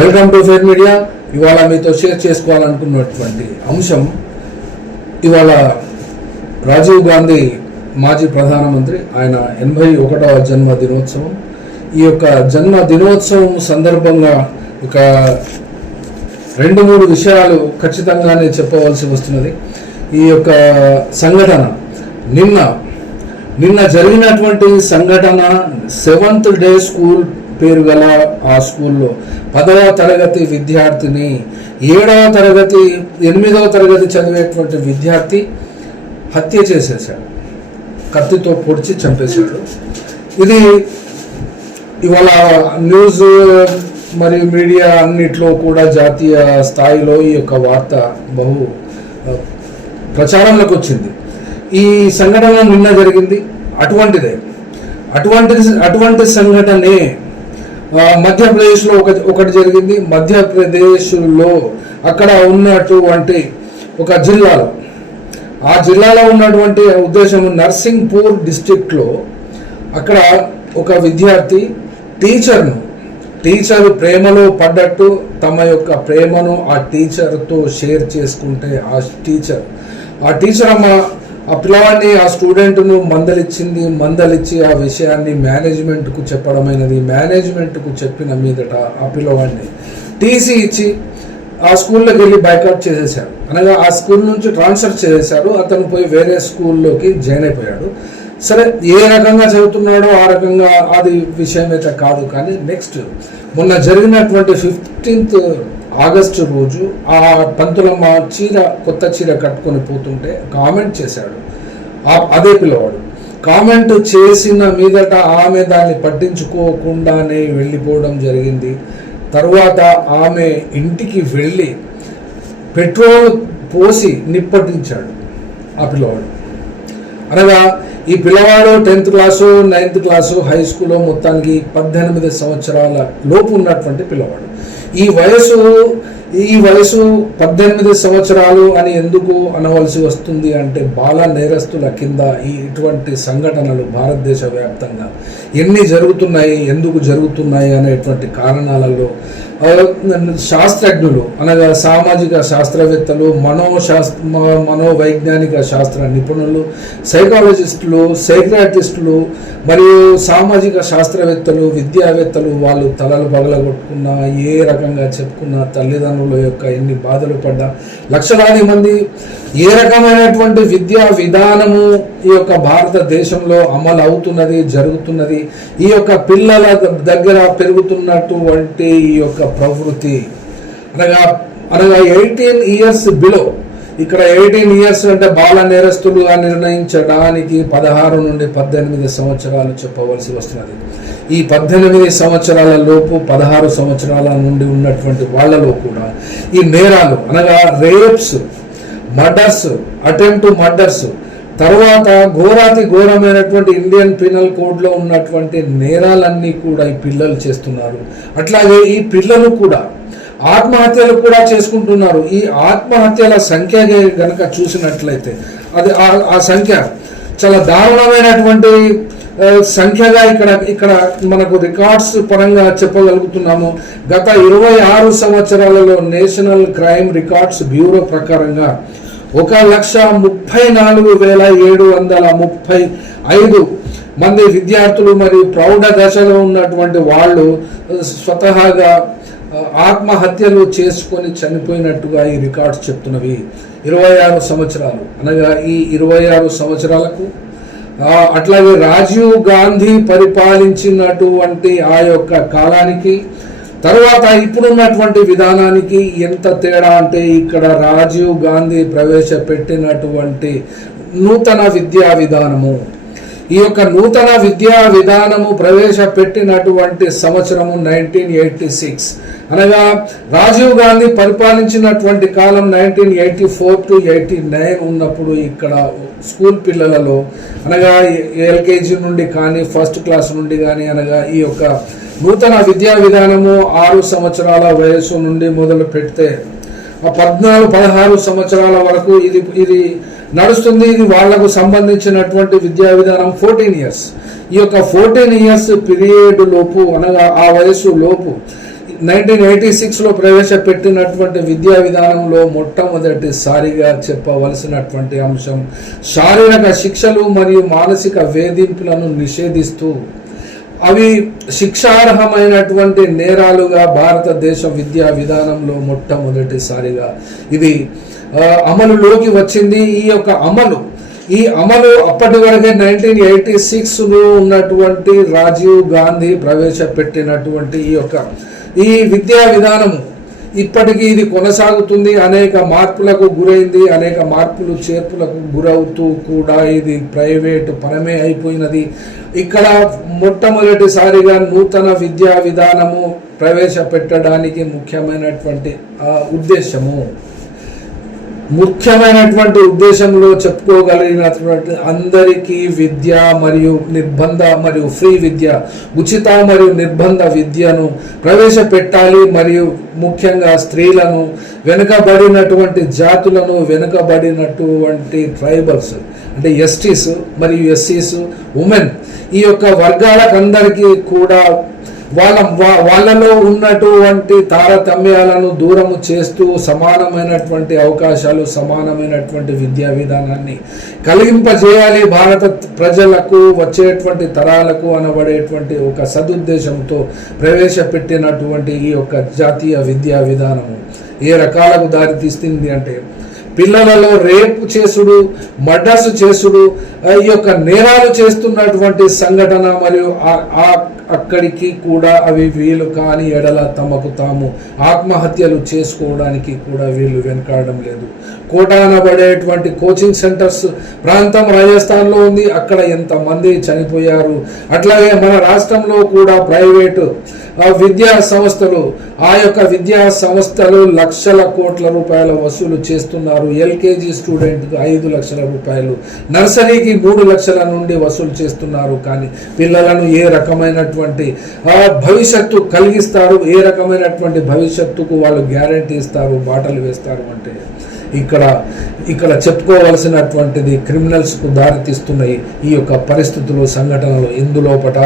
Welcome to fair media ఇవాళ మీతో share చేసుకోవాలనుకున్నటువంటి అంశం ఇవాళ రాజీవ్ గాంధీ మాజీ ప్రధానమంత్రి ఆయన ఎనభై ఒకటవ జన్మ దినోత్సవం ఈ యొక్క జన్మ దినోత్సవం సందర్భంగా ఇక రెండు మూడు విషయాలు ఖచ్చితంగానే చెప్పవలసి వస్తున్నది. ఈ యొక్క సంఘటన నిన్న నిన్న జరిగినటువంటి సంఘటన సెవెంత్ డే స్కూల్ పేరు గల ఆ స్కూల్లో పదవ తరగతి విద్యార్థిని ఏడవ తరగతి ఎనిమిదవ తరగతి చదివేటువంటి విద్యార్థి హత్య చేసేసాడు కత్తితో పొడిచి చంపేశాడు. ఇది ఇవాళ న్యూస్ మరియు మీడియా అన్నిట్లో కూడా జాతీయ స్థాయిలో ఈ యొక్క వార్త బహు ప్రచారంలోకి వచ్చింది. ఈ సంఘటన నిన్న జరిగింది. అటువంటిదే. అటువంటి అటువంటి సంఘటనే మధ్యప్రదేశ్లో ఒక ఒకటి జరిగింది. మధ్యప్రదేశ్లో అక్కడ ఉన్నటువంటి ఒక జిల్లాలో. ఆ జిల్లాలో ఉన్నటువంటి ఉద్దేశం నర్సింగ్పూర్ డిస్టిక్లో అక్కడ ఒక విద్యార్థి టీచర్ను టీచర్ ప్రేమలో పడ్డట్టు తమ యొక్క ప్రేమను ఆ టీచర్తో షేర్ చేసుకుంటే ఆ టీచర్ ఆ టీచర్ అమ్మ ఆ పిల్లవాడిని ఆ స్టూడెంట్ను మందలిచ్చింది మందలిచ్చి ఆ విషయాన్ని మేనేజ్మెంట్కు చెప్పడమైనది మేనేజ్మెంట్కు చెప్పిన మీదట ఆ పిల్లవాడిని టీసీ ఇచ్చి ఆ స్కూల్లోకి వెళ్ళి బైకౌట్ చేసేసారు అనగా ఆ స్కూల్ నుంచి ట్రాన్స్ఫర్ చేసేసాడు అతను పోయి వేరే స్కూల్లోకి జాయిన్ అయిపోయాడు. సరే ఏ రకంగా చదువుతున్నాడో ఆ రకంగా అది విషయం అయితే కాదు. కానీ నెక్స్ట్ మొన్న జరిగినటువంటి ఫిఫ్టీన్త్ ఆగస్టు రోజు ఆ పంతులమ్మ చీర కొత్త చీర కట్టుకొని పోతుంటే కామెంట్ చేశాడు. అదే పిల్లవాడు. కామెంట్ చేసిన మీదట ఆమె దాన్ని పట్టించుకోకుండానే వెళ్ళిపోవడం జరిగింది. తరువాత ఆమె ఇంటికి వెళ్ళి పెట్రోల్ పోసి నిప్పటించాడు ఆ పిల్లవాడు. అనగా ఈ పిల్లవాడు tenth class ninth class high స్కూల్లో మొత్తానికి పద్దెనిమిది సంవత్సరాల లోపు ఉన్నటువంటి పిల్లవాడు. ఈ వయసు ఈ వయసు పద్దెనిమిది సంవత్సరాలు అని ఎందుకు అనవలసి వస్తుంది అంటే బాల నేరస్తుల కింద ఈ ఇటువంటి సంఘటనలు భారతదేశ వ్యాప్తంగా ఎన్ని జరుగుతున్నాయి ఎందుకు జరుగుతున్నాయి అనేటువంటి కారణాలలో శాస్త్రజ్ఞులు అనగా సామాజిక శాస్త్రవేత్తలు మనోశాస్త్ర మనోవైజ్ఞానిక శాస్త్ర నిపుణులు సైకాలజిస్టులు సైక్రాటిస్టులు మరియు సామాజిక శాస్త్రవేత్తలు విద్యావేత్తలు వాళ్ళు తలలు పగలగొట్టుకున్నా ఏ రకంగా చెప్పుకున్నా తల్లిదండ్రుల యొక్క ఎన్ని బాధలు పడ్డా లక్షలాది మంది ఏ రకమైనటువంటి విద్యా విధానము ఈ యొక్క భారతదేశంలో అమలు అవుతున్నది జరుగుతున్నది ఈ యొక్క పిల్లల దగ్గర పెరుగుతున్నటువంటి ఈ యొక్క ప్రవృత్తి. అనగా అనగా ఎయిటీన్ ఇయర్స్ బిలో ఇక్కడ ఎయిటీన్ ఇయర్స్ అంటే బాల నేరస్తులుగా నిర్ణయించడానికి పదహారు నుండి పద్దెనిమిది సంవత్సరాలు చెప్పవలసి వస్తున్నది. ఈ పద్దెనిమిది సంవత్సరాల లోపు పదహారు సంవత్సరాల నుండి ఉన్నటువంటి వాళ్ళలో కూడా ఈ నేరాలు అనగా రేప్స్ మర్డర్స్ అటెంప్ట్ మర్డర్స్ తర్వాత ఘోరాతి ఘోరమైనటువంటి ఇండియన్ పీనల్ కోడ్లో ఉన్నటువంటి నేరాలన్నీ కూడా ఈ పిల్లలు చేస్తున్నారు. అట్లాగే ఈ పిల్లలు కూడా ఆత్మహత్యలు కూడా చేసుకుంటున్నారు. ఈ ఆత్మహత్యల సంఖ్య కనుక చూసినట్లయితే అది ఆ- సంఖ్య చాలా దారుణమైనటువంటి సంఖ్యగా ఇక్కడ ఇక్కడ మనకు రికార్డ్స్ పరంగా చెప్పగలుగుతున్నాము. గత ఇరవై ఆరు సంవత్సరాలలో నేషనల్ క్రైమ్ రికార్డ్స్ బ్యూరో ప్రకారంగా ఒక లక్ష ముప్పై నాలుగు వేల ఏడు వందల ముప్పై ఐదు మంది విద్యార్థులు మరియు ప్రౌఢ దశలో ఉన్నటువంటి వాళ్ళు స్వతహాగా ఆత్మహత్యలు చేసుకొని చనిపోయినట్టుగా ఈ రికార్డ్స్ చెప్తున్నవి. ఇరవై ఆరు సంవత్సరాలు. అనగా ఈ ఇరవై ఆరు సంవత్సరాలకు అట్లాగే రాజీవ్ గాంధీ పరిపాలించినటువంటి ఆ యొక్క కాలానికి తర్వాత ఇప్పుడున్నటువంటి విధానానికి ఎంత తేడా అంటే ఇక్కడ రాజీవ్ గాంధీ ప్రవేశపెట్టినటువంటి నూతన విద్యా విధానము. ఈ యొక్క నూతన విద్యా విధానము ప్రవేశపెట్టినటువంటి సంవత్సరము నైన్టీన్ ఎయిటీ సిక్స్. అనగా రాజీవ్ గాంధీ పరిపాలించినటువంటి కాలం nineteen eighty four to eighty nine ఉన్నప్పుడు ఇక్కడ స్కూల్ పిల్లలలో అనగా ఎల్కేజీ నుండి కానీ ఫస్ట్ క్లాస్ నుండి కానీ అనగా ఈ యొక్క నూతన విద్యా విధానము ఆరు సంవత్సరాల వయసు నుండి మొదలు పెడితే ఆ పద్నాలుగు పదహారు సంవత్సరాల వరకు ఇది ఇది నడుస్తుంది. ఇది వాళ్ళకు సంబంధించినటువంటి విద్యా విధానం ఫోర్టీన్ ఇయర్స్. ఈ యొక్క ఫోర్టీన్ ఇయర్స్ పీరియడ్ లోపు అనగా ఆ వయసు లోపు నైన్టీన్ ఎయిటీ సిక్స్లో ప్రవేశపెట్టినటువంటి విద్యా విధానంలో మొట్టమొదటిసారిగా చెప్పవలసినటువంటి అంశం శారీరక శిక్షలు మరియు మానసిక వేధింపులను నిషేధిస్తూ అవి శిక్షార్హమైనటువంటి నేరాలుగా భారతదేశ విద్యా విధానంలో మొట్టమొదటిసారిగా ఇది అమలులోకి వచ్చింది. ఈ యొక్క అమలు ఈ అమలు అప్పటి వరకే నైన్టీన్ ఎయిటీ సిక్స్లో ఉన్నటువంటి రాజీవ్ గాంధీ ప్రవేశపెట్టినటువంటి ఈ యొక్క ఈ విద్యా విధానము ఇప్పటికీ ఇది కొనసాగుతుంది. అనేక మార్పులకు గురైంది అనేక మార్పులు చేర్పులకు గురవుతూ కూడా ఇది ప్రైవేటు పరమే అయిపోయినది. ఇక్కడ మొట్టమొదటిసారిగా నూతన విద్యా విధానము ప్రవేశపెట్టడానికి ముఖ్యమైనటువంటి ఉద్దేశము. ముఖ్యమైనటువంటి ఉద్దేశంలో చెప్పుకోగలిగినటువంటి అందరికీ విద్య మరియు నిర్బంధ మరియు ఫ్రీ విద్య ఉచిత మరియు నిర్బంధ విద్యను ప్రవేశపెట్టాలి. మరియు ముఖ్యంగా స్త్రీలను వెనుకబడినటువంటి జాతులను వెనుకబడినటువంటి ట్రైబల్స్ అంటే ఎస్టీస్ మరియు ఎస్సీస్ ఉమెన్ ఈ యొక్క వర్గాలకందరికీ కూడా వాళ్ళ వా- వాళ్ళలో ఉన్నటువంటి తారతమ్యాలను దూరము చేస్తూ సమానమైనటువంటి అవకాశాలు సమానమైనటువంటి విద్యా విధానాన్ని కలిగింపజేయాలి. భారత ప్రజలకు వచ్చేటువంటి తరాలకు అనబడేటువంటి ఒక సదుద్దేశంతో ప్రవేశపెట్టినటువంటి ఈ యొక్క జాతీయ విద్యా విధానము ఏ రకాలకు దారితీస్తుంది అంటే పిల్లలలో రేపు చేసుడు మర్డర్స్ చేసుడు ఆ, ఈ యొక్క నేరాలు చేస్తున్నటువంటి సంఘటన మరియు అక్కడికి కూడా అవి వీలు కాని ఎడల తమకు తాము ఆత్మహత్యలు చేసుకోవడానికి కూడా వీళ్ళు వెనకాడడం లేదు. కోటానబడేటువంటి కోచింగ్ సెంటర్స్ ప్రాంతం రాజస్థాన్లో ఉంది. అక్కడ ఎంతమంది చనిపోయారు? అట్లాగే మన రాష్ట్రంలో కూడా ప్రైవేటు విద్యా సంస్థలు ఆ యొక్క విద్యా సంస్థలు లక్షల కోట్ల రూపాయల వసూలు చేస్తున్నారు. ఎల్కేజీ స్టూడెంట్కి ఐదు లక్షల రూపాయలు నర్సరీకి మూడు లక్షల నుండి వసూలు చేస్తున్నారు. కానీ పిల్లలను ఏ రకమైనటువంటి ఆ, భవిష్యత్తు కలిగిస్తారు ఏ రకమైనటువంటి భవిష్యత్తుకు వాళ్ళు గ్యారంటీ ఇస్తారు బాటలు వేస్తారు అంటే ఇక్కడ ఇక్కడ చెప్పుకోవలసినటువంటిది క్రిమినల్స్కు దారితీస్తున్నాయి ఈ యొక్క పరిస్థితులు సంఘటనలు ఇందులోపట.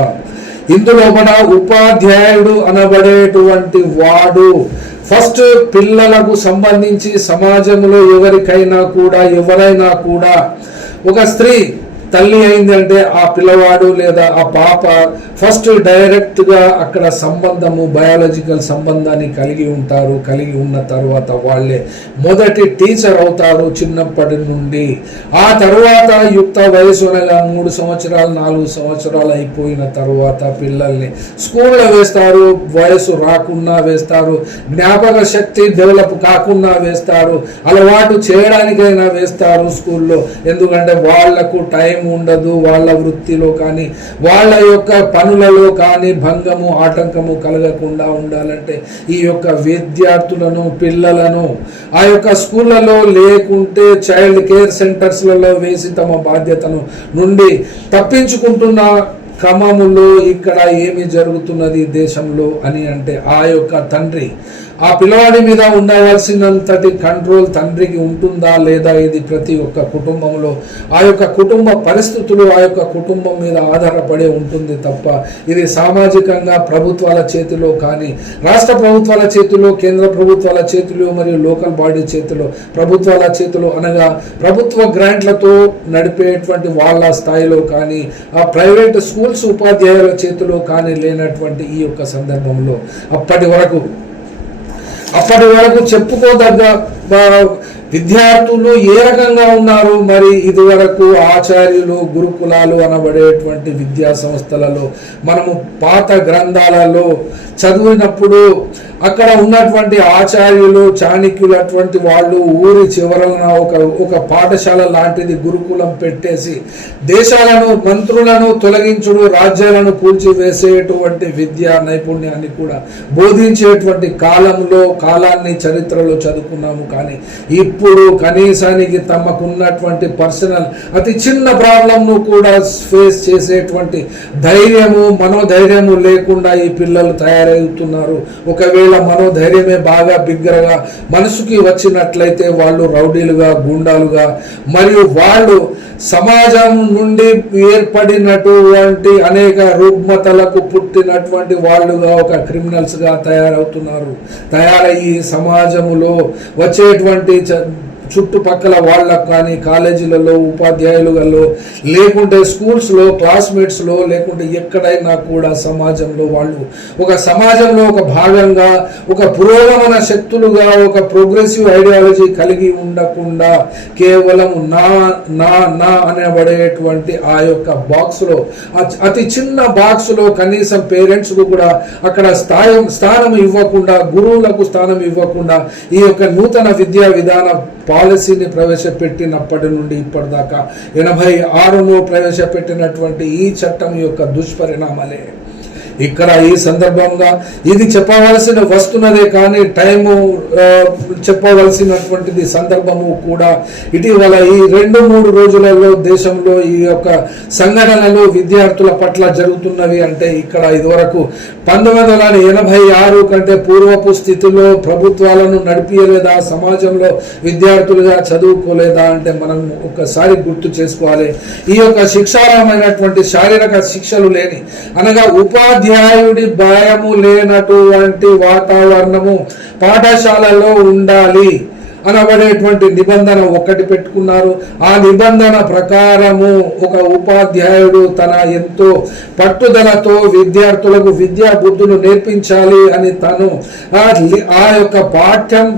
ఇందులోపట ఉపాధ్యాయుడు అనబడేటువంటి వాడు. ఫస్ట్ పిల్లలకు సంబంధించి సమాజంలో ఎవరికైనా కూడా ఎవరైనా కూడా ఒక స్త్రీ తల్లి అయింది అంటే ఆ పిల్లవాడు లేదా ఆ పాప ఫస్ట్ డైరెక్ట్గా అక్కడ సంబంధము బయాలజికల్ సంబంధాన్ని కలిగి ఉంటారు కలిగి ఉన్న తర్వాత వాళ్ళే. మొదటి టీచర్ అవుతారు చిన్నప్పటి నుండి. ఆ తర్వాత యుక్త వయసు అనగా మూడు సంవత్సరాలు నాలుగు సంవత్సరాలు అయిపోయిన తర్వాత పిల్లల్ని స్కూల్లో వేస్తారు వయసు రాకుండా వేస్తారు జ్ఞాపక శక్తి డెవలప్ కాకుండా వేస్తారు అలవాటు చేయడానికైనా వేస్తారు స్కూల్లో. ఎందుకంటే వాళ్ళకు టైం ఉండదు వాళ్ళ వృత్తిలో కానీ వాళ్ళ యొక్క పనులలో కానీ భంగము ఆటంకము కలగకుండా ఉండాలంటే ఈ యొక్క విద్యార్థులను పిల్లలను ఆ యొక్క స్కూళ్ళలో లేకుంటే చైల్డ్ కేర్ సెంటర్స్లలో వేసి తమ బాధ్యతను నుండి తప్పించుకుంటున్న క్రమములో ఇక్కడ ఏమి జరుగుతున్నది దేశంలో అని అంటే ఆ యొక్క తండ్రి ఆ పిల్లవాడి మీద ఉండవలసినంతటి కంట్రోల్ తండ్రికి ఉంటుందా లేదా ఇది ప్రతి ఒక్క కుటుంబంలో? ఆ యొక్క కుటుంబ పరిస్థితులు ఆ యొక్క కుటుంబం మీద ఆధారపడి ఉంటుంది తప్ప ఇది సామాజికంగా ప్రభుత్వాల చేతిలో కానీ రాష్ట్ర ప్రభుత్వాల చేతిలో కేంద్ర ప్రభుత్వాల చేతిలో మరియు లోకల్ బాడీ చేతిలో ప్రభుత్వాల చేతిలో అనగా ప్రభుత్వ గ్రాంట్లతో నడిపేటువంటి వాళ్ళ స్థాయిలో కానీ ఆ ప్రైవేట్ స్కూల్స్ ఉపాధ్యాయుల చేతిలో కానీ లేనటువంటి ఈ యొక్క సందర్భంలో అప్పటి వరకు అప్పటి వరకు చెప్పుకోదగ్గ విద్యార్థులు ఏ రకంగా ఉన్నారు? మరి ఇదివరకు ఆచార్యులు గురుకులాలు అనబడేటువంటి విద్యా సంస్థలలో మనము పాత గ్రంథాలలో చదివినప్పుడు అక్కడ ఉన్నటువంటి ఆచార్యులు చాణక్యులు అటువంటి వాళ్ళు ఊరి చివరన ఒక ఒక పాఠశాల లాంటిది గురుకులం పెట్టేసి దేశాలను మంత్రులను తొలగించుడు రాజ్యాలను కూల్చివేసేటువంటి విద్యా నైపుణ్యాన్ని కూడా బోధించేటువంటి కాలంలో కాలాన్ని చరిత్రలో చదువుకున్నాము. కానీ ఇప్పుడు కనీసానికి తమకున్నటువంటి పర్సనల్ అతి చిన్న ప్రాబ్లంను కూడా ఫేస్ చేసేటువంటి ధైర్యము మనోధైర్యము లేకుండా ఈ పిల్లలు తయారవుతున్నారు. ఒకవేళ ఒకవేళ మనోధైర్యమే బాగా బిగ్గరగా మనసుకి వచ్చినట్లయితే వాళ్ళు రౌడీలుగా గూండాలుగా మరియు వాళ్ళు సమాజం నుండి ఏర్పడినటువంటి అనేక రుగ్మతలకు పుట్టినటువంటి వాళ్ళుగా ఒక క్రిమినల్స్గా తయారవుతున్నారు. తయారయ్యి సమాజములో వచ్చేటువంటి చుట్టుపక్కల వాళ్ళకు కానీ కాలేజీలలో ఉపాధ్యాయులలో లేకుంటే స్కూల్స్లో క్లాస్మేట్స్లో లేకుంటే ఎక్కడైనా కూడా సమాజంలో వాళ్ళు ఒక సమాజంలో ఒక భాగంగా ఒక పురోగమన శక్తులుగా ఒక ప్రోగ్రెసివ్ ఐడియాలజీ కలిగి ఉండకుండా కేవలం నా నా నా అనబడేటువంటి ఆ యొక్క బాక్స్లో అతి చిన్న బాక్స్లో కనీసం పేరెంట్స్కు కూడా అక్కడ స్థాయి స్థానం ఇవ్వకుండా గురువులకు స్థానం ఇవ్వకుండా ఈ యొక్క నూతన విద్యా విధానం పాలసీని ప్రవేశపెట్టినప్పటి నుండి ఇప్పటిదాకా ఎనభై ఆరులో ప్రవేశపెట్టినటువంటి ఈ చట్టం యొక్క దుష్పరిణామాలే. ఇక్కడ ఈ సందర్భంగా ఇది చెప్పవలసిన వస్తున్నదే కానీ టైము చెప్పవలసినటువంటిది సందర్భము కూడా ఇటీవల ఈ రెండు మూడు రోజులలో దేశంలో ఈ యొక్క సంఘటనలు విద్యార్థుల పట్ల జరుగుతున్నవి అంటే ఇక్కడ ఇదివరకు పంతొమ్మిది వందల ఎనభై ఆరు కంటే పూర్వపు స్థితిలో ప్రభుత్వాలను నడిపియలేదా సమాజంలో విద్యార్థులుగా చదువుకోలేదా అంటే మనం ఒకసారి గుర్తు చేసుకోవాలి. ఈ యొక్క శిక్షారమైనటువంటి శారీరక శిక్షలు లేని అనగా ఉపాధి ఉపాధ్యాయుడి భయము లేనటువంటి వాతావరణము పాఠశాలలో ఉండాలి అనబడేటువంటి నిబంధన ఒకటి పెట్టుకున్నారు. ఆ నిబంధన ప్రకారము ఒక ఉపాధ్యాయుడు తన ఎంతో పట్టుదలతో విద్యార్థులకు విద్యా బుద్ధులు నేర్పించాలి అని తను ఆ యొక్క పాఠ్యం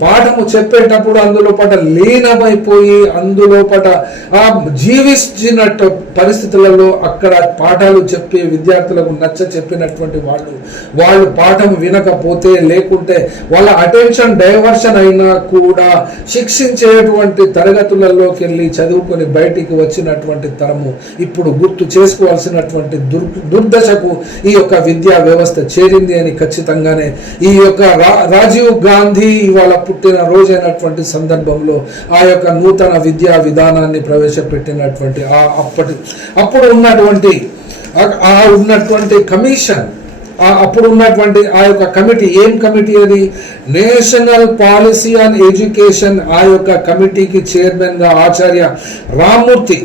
పాఠము చెప్పేటప్పుడు అందులో పట లీనమైపోయి అందులో పట ఆ జీవించినట్టు పరిస్థితులలో అక్కడ పాఠాలు చెప్పి విద్యార్థులకు నచ్చ చెప్పినటువంటి వాళ్ళు వాళ్ళు పాఠం వినకపోతే లేకుంటే వాళ్ళ అటెన్షన్ డైవర్షన్ అయినా కూడా శిక్షించేటువంటి తరగతులలోకి వెళ్ళి చదువుకొని బయటికి వచ్చినటువంటి తరము ఇప్పుడు గుర్తు చేసుకోవాల్సినటువంటి దుర్ దుర్దశకు ఈ యొక్క విద్యా వ్యవస్థ చేరింది అని ఖచ్చితంగానే. ఈ యొక్క రా- రాజీవ్ గాంధీ ఇవాళ పుట్టిన రోజైనటువంటి సందర్భంలో ఆ యొక్క నూతన విద్యా విధానాన్ని ప్రవేశపెట్టినటువంటి ఆ అప్పటి అప్పుడు ఉన్నటువంటి ఆ- ఉన్నటువంటి కమిషన్ ఆ అప్పుడు ఉన్నటువంటి ఆ యొక్క కమిటీ ఏం కమిటీ అది? నేషనల్ పాలసీ ఆన్ ఎడ్యుకేషన్ ఆ యొక్క కమిటీకి చైర్మన్గా ఆచార్య రామ్మూర్తి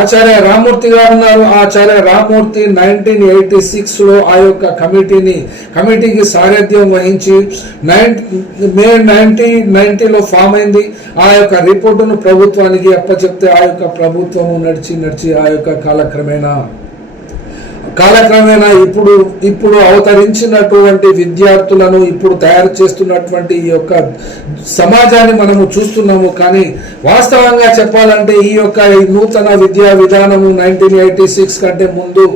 ఆచార్య రామూర్తి గారు ఉన్నారు. ఆచార్య రామూర్తి నైన్టీన్ ఎయిటీ సిక్స్లో ఆ యొక్క కమిటీని కమిటీకి సారథ్యం వహించి నైన్ మే నైన్టీన్ నైన్టీలో ఫామ్ అయింది. ఆ యొక్క రిపోర్టును ప్రభుత్వానికి అప్పచెప్తే ఆ యొక్క ప్రభుత్వము నడిచి నడిచి ఆ యొక్క కాలక్రమేణా కాలక్రమేణా ఇప్పుడు ఇప్పుడు అవతరించినటువంటి విద్యార్థులను ఇప్పుడు తయారు చేస్తున్నటువంటి ఈ యొక్క సమాజాన్ని మనము చూస్తున్నాము. కానీ వాస్తవంగా చెప్పాలంటే ఈ యొక్క ఈ నూతన విద్యా విధానము నైన్టీన్ ఎయిటీ సిక్స్ కంటే ముందు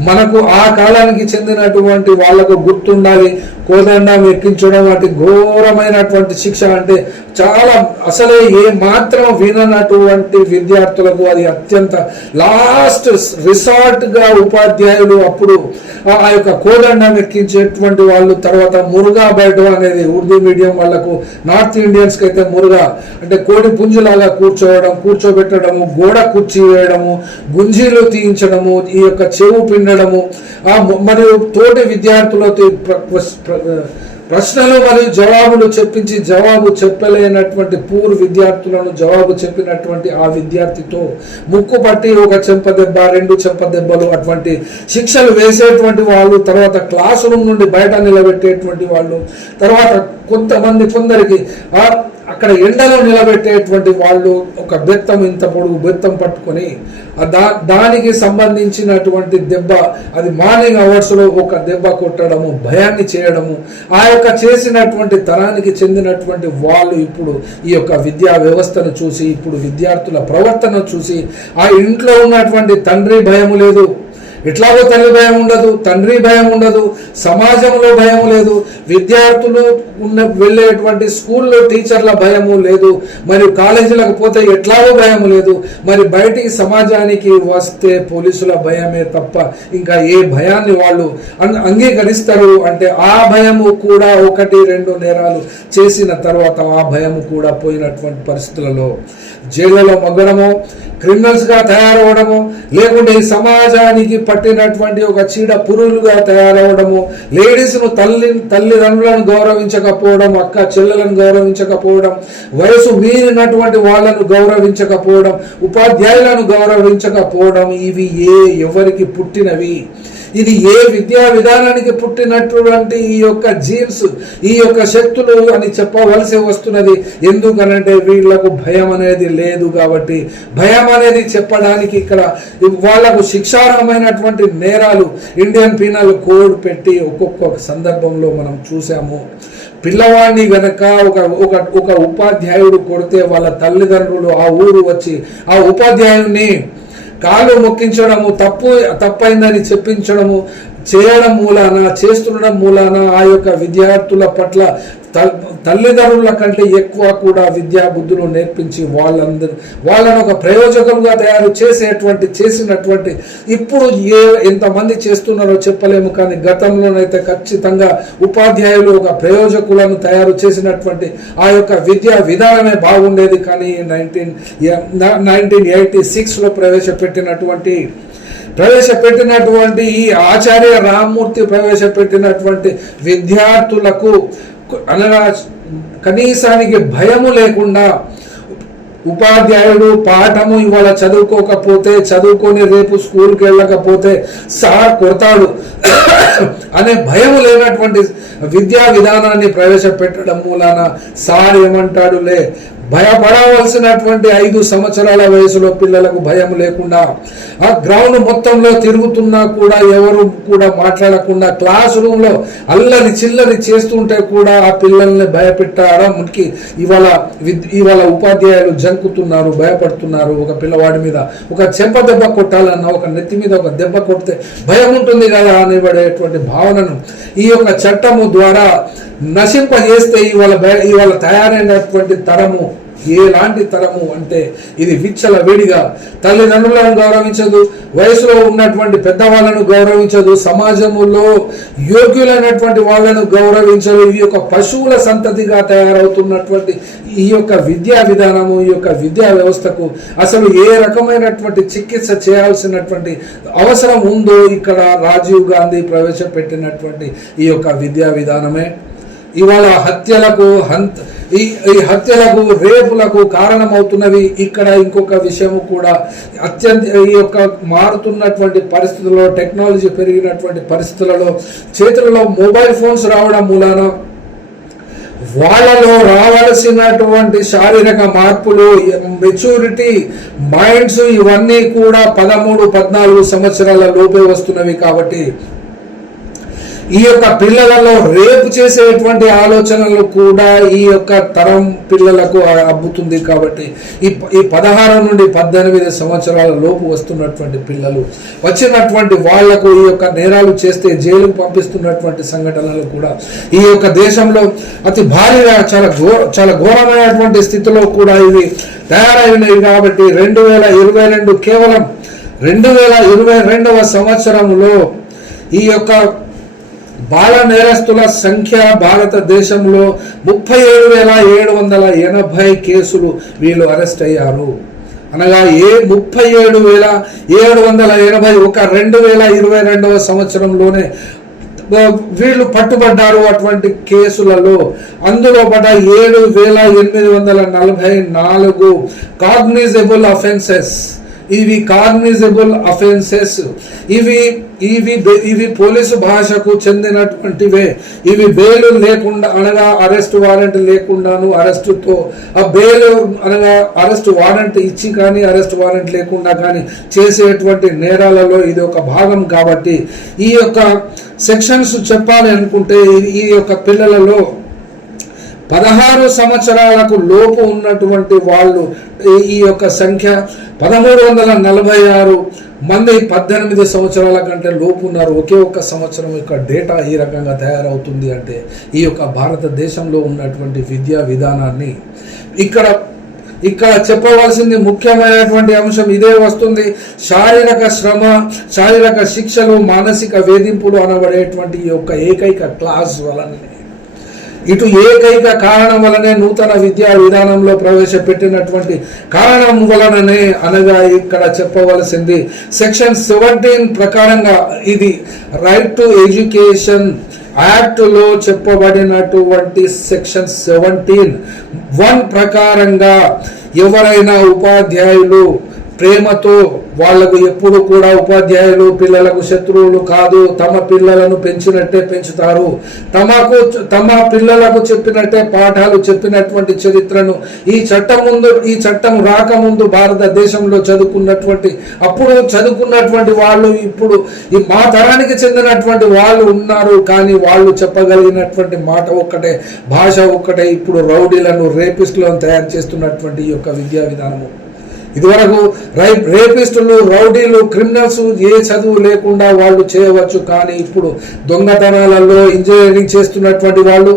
మనకు ఆ కాలానికి చెందినటువంటి వాళ్ళకు గుర్తుండాలి కోదండం ఎక్కించడం వంటి ఘోరమైనటువంటి శిక్ష అంటే చాలా అసలే ఏ మాత్రం విననటువంటి విద్యార్థులకు అది అత్యంత లాస్ట్ రిసార్ట్గా ఉపాధ్యాయులు అప్పుడు ఆ యొక్క కోదండం ఎక్కించేటువంటి వాళ్ళు తర్వాత మురుగా బయట అనేది ఉర్దూ మీడియం వాళ్ళకు నార్త్ ఇండియన్స్కి అయితే మురుగా అంటే కోడి పుంజులాగా కూర్చోవడం కూర్చోబెట్టడము గోడ కుర్చీ వేయడము గుంజీలు తీయించడము ఈ యొక్క చెవు పిండడము మరియు తోటి విద్యార్థులతో ప్రశ్నలు మరియు జవాబులు చెప్పించి జవాబు చెప్పలేనటువంటి పూర్ విద్యార్థులను జవాబు చెప్పినటువంటి ఆ విద్యార్థితో ముక్కు పట్టి ఒక చెంప దెబ్బ రెండు చెంప దెబ్బలు అటువంటి శిక్షలు వేసేటువంటి వాళ్ళు తర్వాత క్లాస్ రూమ్ నుండి బయట నిలబెట్టేటువంటి వాళ్ళు తర్వాత కొంతమంది కొందరికి అక్కడ ఎండలో నిలబెట్టేటువంటి వాళ్ళు ఒక బెత్తం ఇంత పొడుగు బెత్తం పట్టుకొని దా దానికి సంబంధించినటువంటి దెబ్బ అది మార్నింగ్ అవర్స్లో ఒక దెబ్బ కొట్టడము భయాన్ని చేయడము ఆ యొక్క చేసినటువంటి తరానికి చెందినటువంటి వాళ్ళు ఇప్పుడు ఈ యొక్క విద్యా వ్యవస్థను చూసి ఇప్పుడు విద్యార్థుల ప్రవర్తన చూసి ఆ ఇంట్లో ఉన్నటువంటి తండ్రి భయం లేదు. ఎట్లాగో తల్లి భయం ఉండదు తండ్రి భయం ఉండదు సమాజంలో భయం లేదు. విద్యార్థులు ఉన్న వెళ్ళేటువంటి స్కూల్లో టీచర్ల భయము లేదు మరి కాలేజీలకు పోతే ఎట్లాగో భయం లేదు మరి బయటికి సమాజానికి వస్తే పోలీసుల భయమే తప్ప ఇంకా ఏ భయాన్ని వాళ్ళు అంగీకరిస్తారు అంటే ఆ భయము కూడా ఒకటి రెండు నేరాలు చేసిన తర్వాత ఆ భయము కూడా పోయినటువంటి పరిస్థితులలో జైళ్ళలో మగ్గడము క్రిమినల్స్గా తయారవడము లేకుంటే ఈ సమాజానికి పట్టినటువంటి ఒక చీడ పురుగులుగా తయారవడము లేడీస్ను తల్లి తల్లి తల్లిదండ్రులను గౌరవించకపోవడం అక్క చెల్లెలను గౌరవించకపోవడం వయసు మీరినటువంటి వాళ్ళను గౌరవించకపోవడం ఉపాధ్యాయులను గౌరవించకపోవడం ఇవి ఏ ఎవరికి పుట్టినవి? ఇది ఏ విద్యా విధానానికి పుట్టినటువంటి ఈ యొక్క జీన్స్ ఈ యొక్క శక్తులు అని చెప్పవలసి వస్తున్నది. ఎందుకనంటే వీళ్ళకు భయం అనేది లేదు కాబట్టి భయం అనేది చెప్పడానికి ఇక్కడ వాళ్ళకు శిక్షార్హమైనటువంటి నేరాలు ఇండియన్ పీనల్ కోడ్ పెట్టి ఒక్కొక్క సందర్భంలో మనం చూసాము పిల్లవాడిని గనక ఒక ఒక ఒక ఉపాధ్యాయుడు కొడితే వాళ్ళ తల్లిదండ్రులు ఆ ఊరు వచ్చి ఆ ఉపాధ్యాయుడిని కాళ్ళు మొక్కించడము తప్పు తప్పైందని చెప్పించడము చేయడం మూలాన చేస్తుండడం మూలాన ఆ యొక్క విద్యార్థుల పట్ల తల్లిదండ్రుల కంటే ఎక్కువ కూడా విద్యా బుద్ధులు నేర్పించి వాళ్ళందరూ వాళ్ళను ఒక ప్రయోజకులుగా తయారు చేసేటువంటి చేసినటువంటి ఇప్పుడు ఏ ఎంతమంది చేస్తున్నారో చెప్పలేము కానీ గతంలోనైతే ఖచ్చితంగా ఉపాధ్యాయులు ఒక ప్రయోజకులను తయారు చేసినటువంటి ఆ యొక్క విద్యా విధానమే బాగుండేది కానీ నైన్టీన్ నైన్టీన్ ఎయిటీ సిక్స్లో ప్రవేశపెట్టినటువంటి ప్రవేశపెట్టినటువంటి ఈ ఆచార్య రామ్మూర్తి ప్రవేశపెట్టినటువంటి విద్యార్థులకు అనగా కనీసానికి భయము లేకుండా ఉపాధ్యాయుడు పాఠము ఇవాళ చదువుకోకపోతే చదువుకొని రేపు స్కూల్కి వెళ్ళకపోతే సార్ కొడతాడు అనే భయం లేనటువంటి విద్యా విధానాన్ని ప్రవేశపెట్టడం మూలాన సార్ ఏమంటాడు లే భయపడవలసినటువంటి ఐదు సంవత్సరాల వయసులో పిల్లలకు భయం లేకుండా ఆ గ్రౌండ్ మొత్తంలో తిరుగుతున్నా కూడా ఎవరు కూడా మాట్లాడకుండా క్లాస్ రూమ్లో అల్లరి చిల్లరి చేస్తుంటే కూడా ఆ పిల్లల్ని భయపెట్టడానికి ఇవాళ విద్- ఇవాళ ఉపాధ్యాయులు జంకుతున్నారు భయపడుతున్నారు. ఒక పిల్లవాడి మీద ఒక చెంప దెబ్బ కొట్టాలన్న ఒక నెత్తి మీద ఒక దెబ్బ కొడితే భయం ఉంటుంది కదా అనేబడేటువంటి భావనను ఈ యొక్క చట్టము ద్వారా నశింపజేస్తే ఇవాళ ఇవాళ తయారైనటువంటి తరము ఏలాంటి తరము అంటే ఇది విచ్చల వేడిగా తల్లిదండ్రులను గౌరవించదు వయసులో ఉన్నటువంటి పెద్దవాళ్ళను గౌరవించదు సమాజంలో యోగ్యులైనటువంటి వాళ్ళను గౌరవించదు. ఈ యొక్క పశువుల సంతతిగా తయారవుతున్నటువంటి ఈ యొక్క విద్యా విధానము ఈ యొక్క విద్యా వ్యవస్థకు అసలు ఏ రకమైనటువంటి చికిత్స చేయాల్సినటువంటి అవసరం ఉందో ఇక్కడ రాజీవ్ గాంధీ ప్రవేశపెట్టినటువంటి ఈ యొక్క విద్యా విధానమే. ఇవాళ హత్యలకు హంత్ ఈ ఈ హత్యలకు రేపులకు కారణమవుతున్నవి. ఇక్కడ ఇంకొక విషయం కూడా అత్యంత ఈ యొక్క మారుతున్నటువంటి పరిస్థితుల్లో టెక్నాలజీ పెరిగినటువంటి పరిస్థితులలో చేతులలో మొబైల్ ఫోన్స్ రావడం మూలాన వాళ్ళలో రావాల్సినటువంటి శారీరక మార్పులు మెచ్యూరిటీ మైండ్స్ ఇవన్నీ కూడా పదమూడు పద్నాలుగు సంవత్సరాల లోపే వస్తున్నవి కాబట్టి ఈ యొక్క పిల్లలలో రేపు చేసేటువంటి ఆలోచనలు కూడా ఈ యొక్క తరం పిల్లలకు అబ్బుతుంది కాబట్టి ఈ ఈ పదహారు నుండి పద్దెనిమిది సంవత్సరాల లోపు వస్తున్నటువంటి పిల్లలు వచ్చినటువంటి వాళ్ళకు ఈ యొక్క నేరాలు చేస్తే జైలుకు పంపిస్తున్నటువంటి సంఘటనలు కూడా ఈ యొక్క దేశంలో అతి భారీగా చాలా ఘోర చాలా ఘోరమైనటువంటి స్థితిలో కూడా ఇవి తయారైనవి కాబట్టి రెండు వేల ఇరవై రెండు కేవలం రెండు వేల ఇరవై రెండవ సంవత్సరంలో ఈ యొక్క బాల నేరస్తుల సంఖ్య భారతదేశంలో ముప్పై ఏడు వేల ఏడు వందల ఎనభై కేసులు వీళ్ళు అరెస్ట్ అయ్యారు. అనగా ఏ ముప్పై ఏడు వేల ఏడు వందల ఎనభై ఒక రెండు వేల ఇరవై రెండవ సంవత్సరంలోనే వీళ్ళు పట్టుబడ్డారు అటువంటి కేసులలో. అందులో పడ్డ ఏడు వేల ఎనిమిది వందల నలభై నాలుగు కాగ్నిజబుల్ అఫెన్సెస్ ఇవి కాగ్నిజబుల్ అఫెన్సెస్. ఇవి ఇవి ఇవి పోలీసు భాషకు చెందినటువంటివే. ఇవి బెయిల్ లేకుండా అనగా అరెస్ట్ వారెంట్ లేకుండాను అరెస్టుతో ఆ బెయిల్ అనగా అరెస్ట్ వారెంట్ ఇచ్చి కానీ అరెస్ట్ వారెంట్ లేకుండా కానీ చేసేటువంటి నేరాలలో ఇది ఒక భాగం కాబట్టి ఈ యొక్క సెక్షన్స్ చెప్పాలి అనుకుంటే ఈ యొక్క పిల్లలలో పదహారు సంవత్సరాలకు లోపు ఉన్నటువంటి వాళ్ళు ఈ- యొక్క సంఖ్య పదమూడు వందల నలభై ఆరు మంది పద్దెనిమిది సంవత్సరాల కంటే లోపు ఉన్నారు. ఒకే ఒక్క సంవత్సరం యొక్క డేటా ఈ రకంగా తయారవుతుంది అంటే ఈ యొక్క భారతదేశంలో ఉన్నటువంటి విద్యా విధానాన్ని ఇక్కడ ఇక్కడ చెప్పవలసింది ముఖ్యమైనటువంటి అంశం ఇదే వస్తుంది. శారీరక శ్రమ శారీరక శిక్షలు మానసిక వేధింపులు అనబడేటువంటి ఈ యొక్క ఏకైక క్లాస్ వలనే ఇటు ఏకైక కారణం వలనే నూతన విద్యా విధానంలో ప్రవేశపెట్టినటువంటి కారణం వలననే అనగా ఇక్కడ చెప్పవలసింది. సెక్షన్ సెవెంటీన్ ప్రకారంగా ఇది రైట్ టు ఎడ్యుకేషన్ యాక్ట్లో చెప్పబడినటువంటి సెక్షన్ సెవెంటీన్ వన్ ప్రకారంగా ఎవరైనా ఉపాధ్యాయులు ప్రేమతో వాళ్ళకు ఎప్పుడు కూడా ఉపాధ్యాయులు పిల్లలకు శత్రువులు కాదు. తమ పిల్లలను పెంచినట్టే పెంచుతారు. తమకు తమ పిల్లలకు చెప్పినట్టే పాఠాలు చెప్పినటువంటి చరిత్రను ఈ చట్టం ముందు ఈ చట్టం రాకముందు భారతదేశంలో చదువుకున్నటువంటి అప్పుడు చదువుకున్నటువంటి వాళ్ళు ఇప్పుడు ఈ మా తరానికి చెందినటువంటి వాళ్ళు ఉన్నారు. కానీ వాళ్ళు చెప్పగలిగినటువంటి మాట ఒక్కటే భాష ఒక్కటే. ఇప్పుడు రౌడీలను రేపిస్టులను తయారు చేస్తున్నటువంటి ఈ యొక్క విద్యా విధానము. ఇదివరకు రై రేపిస్టులు రౌడీలు క్రిమినల్స్ ఏ చదువు లేకుండా వాళ్ళు చేయవచ్చు కానీ ఇప్పుడు దొంగతనాలలో ఇంజనీరింగ్ చేస్తున్నటువంటి వాళ్ళు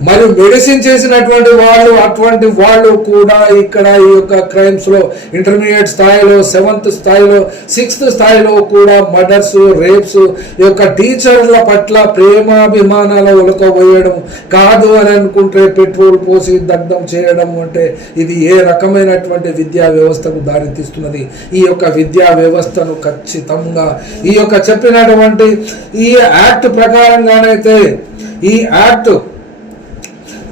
మరి మెడిసిన్ చేసినటువంటి వాళ్ళు అటువంటి వాళ్ళు కూడా ఇక్కడ ఈ యొక్క క్రైమ్స్లో ఇంటర్మీడియట్ స్థాయిలో సెవెంత్ స్థాయిలో సిక్స్త్ స్థాయిలో కూడా మర్డర్స్ రేప్స్ ఈ యొక్క టీచర్ల పట్ల ప్రేమాభిమానాల ఉలకబోయడం కాదు అని అనుకుంటే పెట్రోల్ పోసి దగ్ధం చేయడం అంటే ఇది ఏ రకమైనటువంటి విద్యా వ్యవస్థకు దారితీస్తున్నది? ఈ యొక్క విద్యా వ్యవస్థను ఖచ్చితంగా ఈ యొక్క చెప్పినటువంటి ఈ యాక్ట్ ప్రకారంగానైతే ఈ act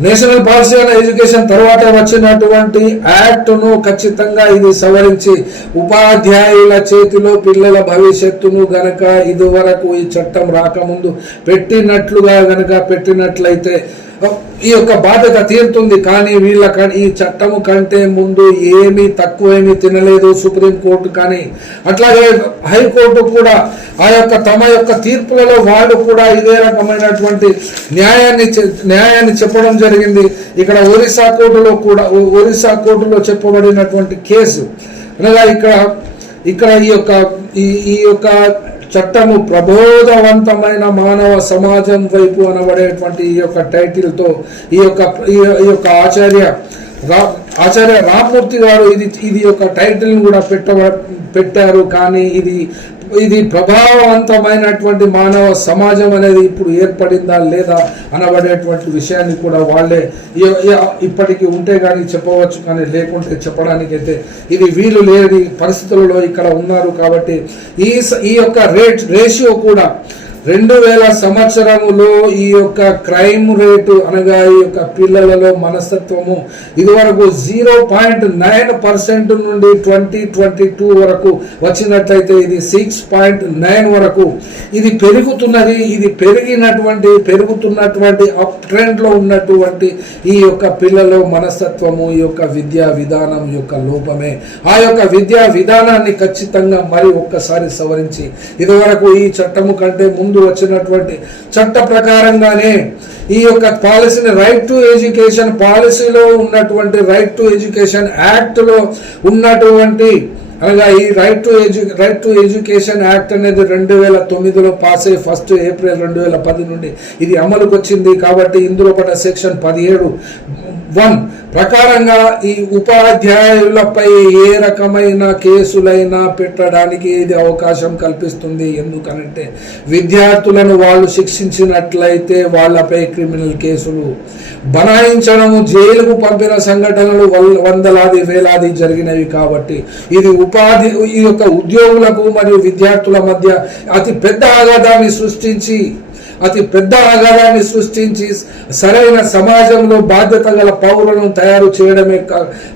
national policy on education తర్వాత వచ్చినటువంటి యాక్ట్ను ఖచ్చితంగా ఇది సవరించి ఉపాధ్యాయుల చేతిలో పిల్లల భవిష్యత్తును గనక ఇదివరకు ఈ చట్టం రాకముందు పెట్టినట్లుగా గనక పెట్టినట్లయితే ఈ యొక్క బాధ్యత తీరుతుంది కానీ వీళ్ళ ఈ చట్టము కంటే ముందు ఏమీ తక్కువేమీ తినలేదు సుప్రీం కోర్టు కానీ. అట్లాగే హైకోర్టు కూడా ఆ యొక్క తమ యొక్క తీర్పులలో వాళ్ళు కూడా ఇదే రకమైనటువంటి న్యాయాన్ని న్యాయాన్ని చెప్పడం జరిగింది. ఇక్కడ ఒరిస్సా కోర్టులో కూడా ఒరిస్సా కోర్టులో చెప్పబడినటువంటి కేసు. అనగా ఇక్కడ ఇక్కడ ఈ యొక్క ఈ ఈ యొక్క చట్టము ప్రబోధవంతమైన మానవ సమాజం వైపు అనబడేటువంటి ఈ యొక్క టైటిల్తో ఈ యొక్క ఈ ఈ యొక్క ఆచార్య రా ఆచార్య రామూర్తి గారు ఇది ఇది యొక్క టైటిల్ని కూడా పెట్ట పెట్టారు. కానీ ఇది ఇది ప్రభావవంతమైనటువంటి మానవ సమాజం అనేది ఇప్పుడు ఏర్పడిందా లేదా అనబడేటువంటి విషయాన్ని కూడా వాళ్ళే ఇప్పటికీ ఉంటే కానీ చెప్పవచ్చు కానీ లేకుంటే చెప్పడానికైతే ఇది వీలు లేని పరిస్థితులలో ఇక్కడ ఉన్నారు కాబట్టి ఈ స- ఈ యొక్క రేట్ రేషియో కూడా రెండు వేల సంవత్సరములో ఈ యొక్క క్రైమ్ రేటు అనగా ఈ యొక్క పిల్లలలో మనస్తత్వము ఇదివరకు జీరో పాయింట్ నైన్ పర్సెంట్ నుండి ట్వంటీ ట్వంటీ టూ వరకు వచ్చినట్లయితే ఇది సిక్స్ పాయింట్ నైన్ వరకు. ఇది పెరుగుతున్నది ఇది పెరిగినటువంటి పెరుగుతున్నటువంటి అప్ ట్రెండ్లో ఉన్నటువంటి ఈ యొక్క పిల్లల మనస్తత్వము ఈ యొక్క విద్యా విధానం యొక్క లోపమే. ఆ యొక్క విద్యా విధానాన్ని ఖచ్చితంగా మరి ఒక్కసారి సవరించి ఇదివరకు ఈ చట్టము కంటే ముందు ముందు వచ్చినటువంటి చట్ట ప్రకారంగానే ఈ యొక్క పాలసీని రైట్ టు ఎడ్యుకేషన్ పాలసీలో ఉన్నటువంటి రైట్ టు ఎడ్యుకేషన్ యాక్ట్లో ఉన్నటువంటి అనగా ఈ right to edu right to education act అనేది రెండు వేల తొమ్మిదిలో పాస్ అయ్యి ఫస్ట్ ఏప్రిల్ రెండు వేల పది నుండి ఇది అమలుకు వచ్చింది కాబట్టి ఇందులో పడ్డ సెక్షన్ పదిహేడు వన్ ప్రకారంగా ఈ ఉపాధ్యాయులపై ఏ రకమైన కేసులైనా పెట్టడానికి ఇది అవకాశం కల్పిస్తుంది. ఎందుకనంటే విద్యార్థులను వాళ్ళు శిక్షించినట్లయితే వాళ్ళపై క్రిమినల్ కేసులు బనాయించడము జైలుకు పంపిన సంఘటనలు వందలాది వేలాది జరిగినవి కాబట్టి ఇది ఉపాధి ఈ యొక్క ఉద్యోగులకు మరియు విద్యార్థుల మధ్య అతి పెద్ద ఆఘాతాన్ని సృష్టించి అతి పెద్ద ఆఘాతాన్ని సృష్టించి సరైన సమాజంలో బాధ్యత గల పౌరులను తయారు చేయడమే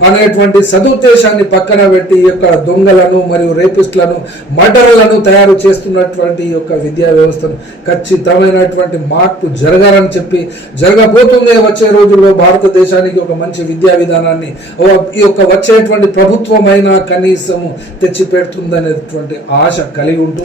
అనేటువంటి సదుద్దేశాన్ని పక్కన పెట్టి ఈ యొక్క దొంగలను మరియు రేపిస్టులను మర్డర్లను తయారు చేస్తున్నటువంటి ఈ యొక్క విద్యా వ్యవస్థను ఖచ్చితమైనటువంటి మార్పు జరగాలని చెప్పి జరగబోతుంది వచ్చే రోజుల్లో భారతదేశానికి ఒక మంచి విద్యా విధానాన్ని ఈ యొక్క వచ్చేటువంటి ప్రభుత్వమైన కనీసము తెచ్చిపెడుతుందనేటువంటి ఆశ కలిగి ఉంటూ